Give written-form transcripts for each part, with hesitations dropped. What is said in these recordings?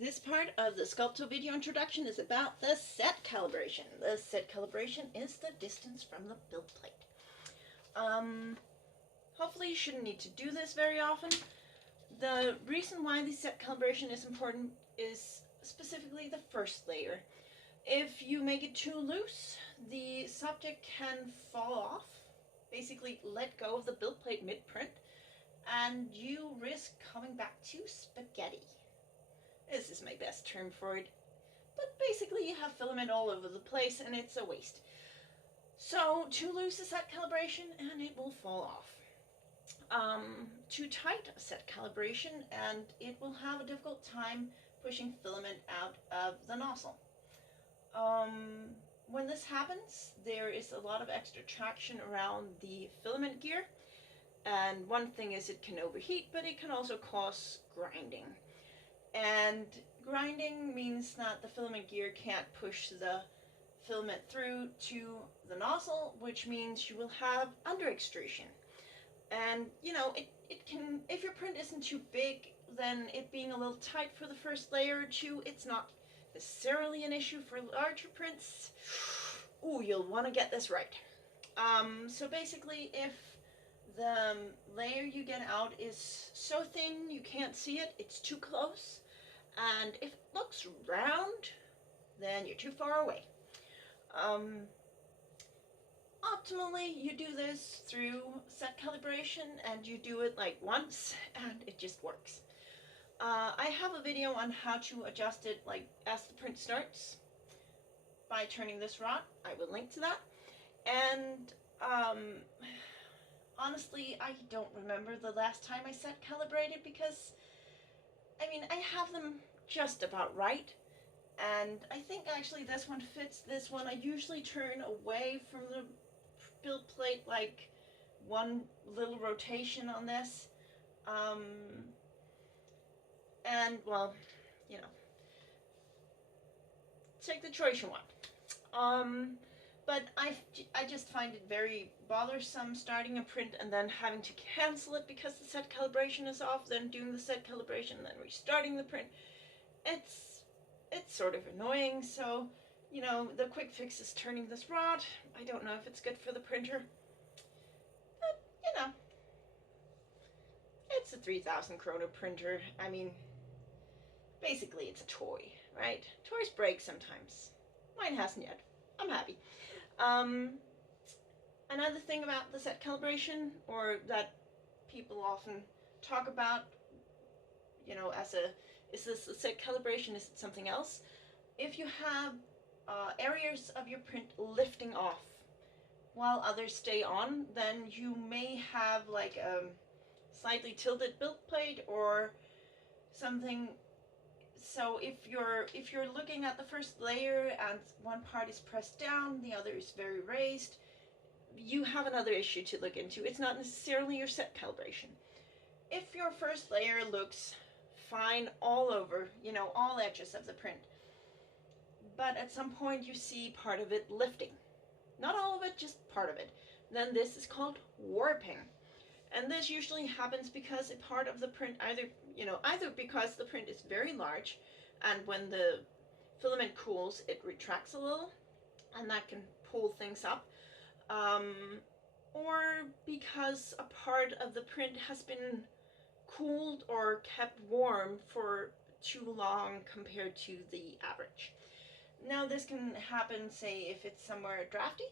This part of the Sculpto video introduction is about the set calibration. The set calibration is the distance from the build plate. Hopefully you shouldn't need to do this very often. The reason why the set calibration is important is specifically the first layer. If you make it too loose, the subject can fall off, basically let go of the build plate mid-print, and you risk coming back to spaghetti. This is my best term for it. But basically you have filament all over the place and it's a waste. So too loose a set calibration and it will fall off. Too tight a set calibration and it will have a difficult time pushing filament out of the nozzle. When this happens, there is a lot of extra traction around the filament gear. And one thing is it can overheat, but it can also cause grinding. And grinding means that the filament gear can't push the filament through to the nozzle, which means you will have under extrusion. And you know, it can, if your print isn't too big, then it being a little tight for the first layer or two, it's not necessarily an issue. For larger prints, ooh, you'll want to get this right. So basically, if the layer you get out is so thin you can't see it, it's too close, and if it looks round, then you're too far away. Optimally, you do this through set calibration, and you do it like once, and it just works. I have a video on how to adjust it like as the print starts by turning this rod. I will link to that. And honestly, I don't remember the last time I set calibrated because, I mean, I have them just about right. And I think actually this one fits this one. I usually turn away from the build plate like one little rotation on this. And well, you know, take the choice you want. But I just find it very bothersome starting a print and then having to cancel it because the set calibration is off, then doing the set calibration, and then restarting the print. It's sort of annoying, so, you know, the quick fix is turning this rod. I don't know if it's good for the printer, but, you know, it's a 3,000 krona printer. I mean, basically it's a toy, right? Toys break sometimes. Mine hasn't yet. I'm happy. Another thing about the set calibration, or that people often talk about, you know, as a, is this a set calibration, is it something else? If you have areas of your print lifting off while others stay on, then you may have like a slightly tilted build plate or something. So if you're looking at the first layer and one part is pressed down, the other is very raised, you have another issue to look into. It's not necessarily your set calibration. If your first layer looks fine all over, you know, all edges of the print, but at some point you see part of it lifting, not all of it, just part of it, then this is called warping. And this usually happens because a part of the print either because the print is very large, and when the filament cools, it retracts a little, and that can pull things up, or because a part of the print has been cooled or kept warm for too long compared to the average. Now this can happen, say, if it's somewhere drafty,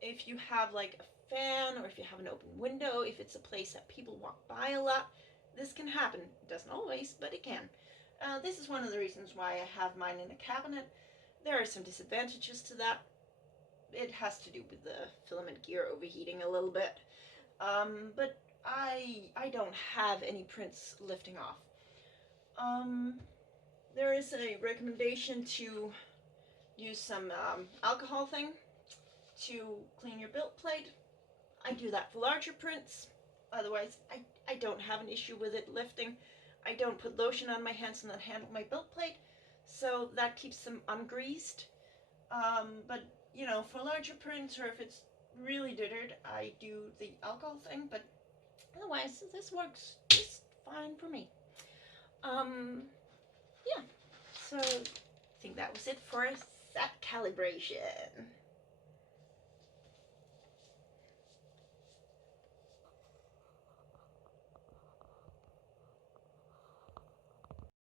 if you have like a fan, or if you have an open window, if it's a place that people walk by a lot, this can happen. It doesn't always, but it can. This is one of the reasons why I have mine in a cabinet. There are some disadvantages to that. It has to do with the filament gear overheating a little bit. But I don't have any prints lifting off. There is a recommendation to use some alcohol thing to clean your build plate. I do that for larger prints. Otherwise, I don't have an issue with it lifting. I don't put lotion on my hands and then handle my build plate, so that keeps them ungreased. But, you know, for larger prints, or if it's really dithered, I do the alcohol thing, but otherwise, this works just fine for me. Yeah. So I think that was it for set calibration.